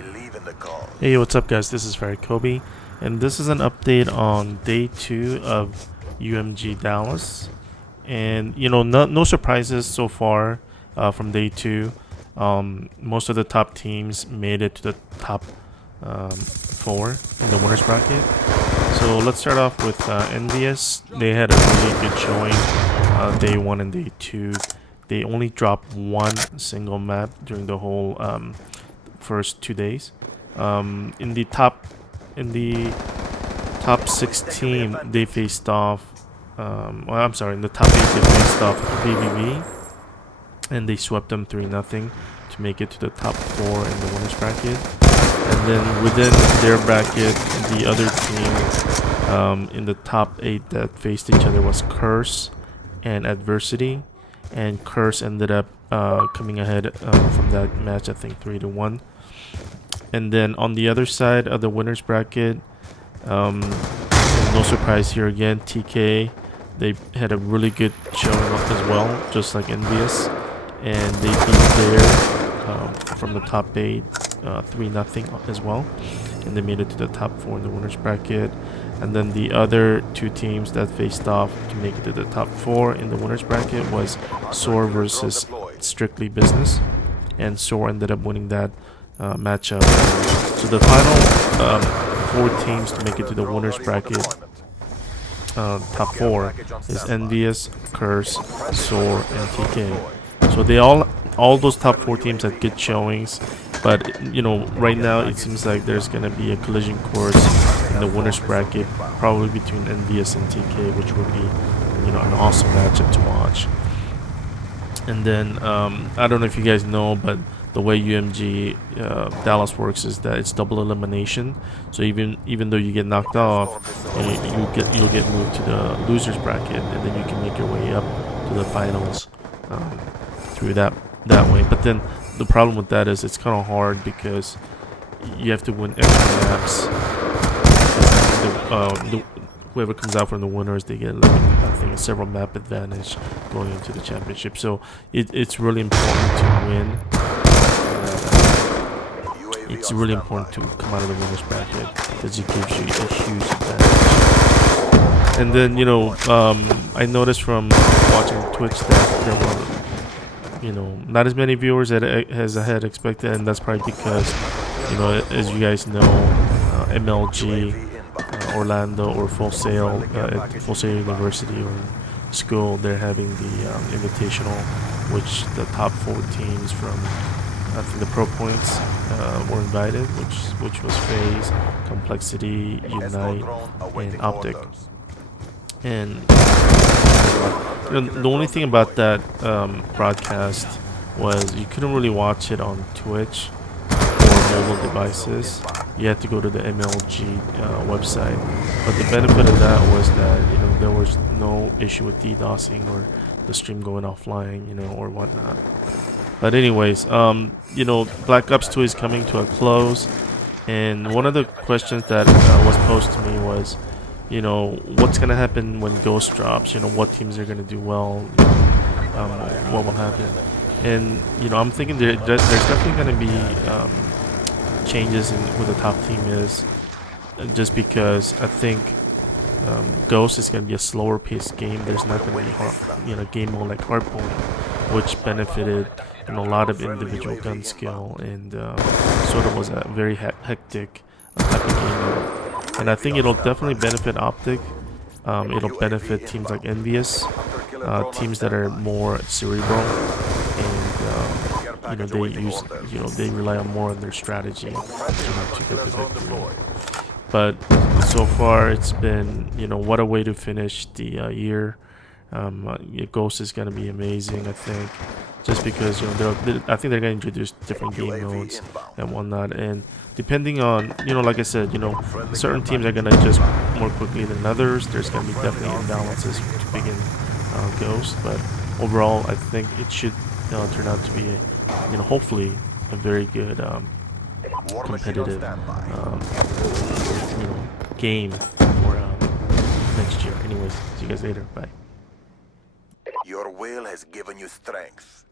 believe in the cause. Hey, what's up guys, this is Fariko, and this is an update on day 2 of UMG Dallas. And no surprises so far from day 2. Most of the top teams made it to the top 4 in the winners bracket. So let's start off with EnVyUs. They had a really good showing day 1 and day 2. They only dropped one single map during the whole first 2 days. In the top 16, they faced off. I'm sorry, in the top 8 they faced off PVV, and they swept them 3-0 to make it to the top 4 in the winners bracket. And then within their bracket, the other team in the top 8 that faced each other was Curse and Adversity, and Curse ended up coming ahead from that match, I think 3-1. And then on the other side of the winners bracket, no surprise here again, TK, they had a really good showing up as well, just like EnVyUs, and they beat their from the top 8 3-0 as well, and they made it to the top 4 in the winners bracket. And then the other 2 teams that faced off to make it to the top 4 in the winners bracket was Soar versus Strictly Business, and Soar ended up winning that matchup. So the final 4 teams to make it to the winners bracket, top 4, is EnVyUs, Curse, Soar, and TK. So they all those top 4 teams had good showings, but right now it seems like there's gonna be a collision course in the winners bracket, probably between EnVyUs and TK, which would be an awesome matchup to watch. And then I don't know if you guys know, but the way UMG Dallas works is that it's double elimination. So even though you get knocked off, you'll get moved to the losers bracket, and then you can make your way up to the finals through that way. But then the problem with that is it's kind of hard because you have to win extra maps. Whoever comes out from the winners, they get I think a several map advantage going into the championship. So it's really important to win. It's really important to come out of the winners bracket because it gives you a huge advantage. And then I noticed from watching Twitch that there were not as many viewers as I had expected, and that's probably because as you guys know, MLG Orlando or Full Sail at Full Sail University or school, they're having the Invitational, which the top 4 teams from I think the Pro Points were invited, which was FaZe, Complexity, Unite, and Optic. And the only thing about that broadcast was you couldn't really watch it on Twitch or mobile devices. You had to go to the MLG website. But the benefit of that was that there was no issue with DDoSing or the stream going offline, or whatnot. But anyways, Black Ops 2 is coming to a close, and one of the questions that was posed to me was, what's gonna happen when Ghost drops? What teams are gonna do well? What will happen? And I'm thinking there's definitely gonna be changes in who the top team is, just because I think Ghost is gonna be a slower paced game. There's not gonna be game mode like Hardpoint, which benefited a lot of individual gun skill, and sort of was a very hectic type of game mode. And I think it'll definitely benefit Optic. It'll benefit teams like EnVyUs, teams that are more cerebral, and they rely on more on their strategy to get the victory. But so far it's been what a way to finish the year. Ghost is gonna be amazing, I think, just because I think they're gonna introduce different game modes and whatnot, and depending on like I said, certain teams are gonna adjust more quickly than others. There's gonna be definitely imbalances to begin Ghost, but overall I think it should turn out to be hopefully a very good competitive game for next year. Anyways, see you guys later. Bye. Your will has given you strength.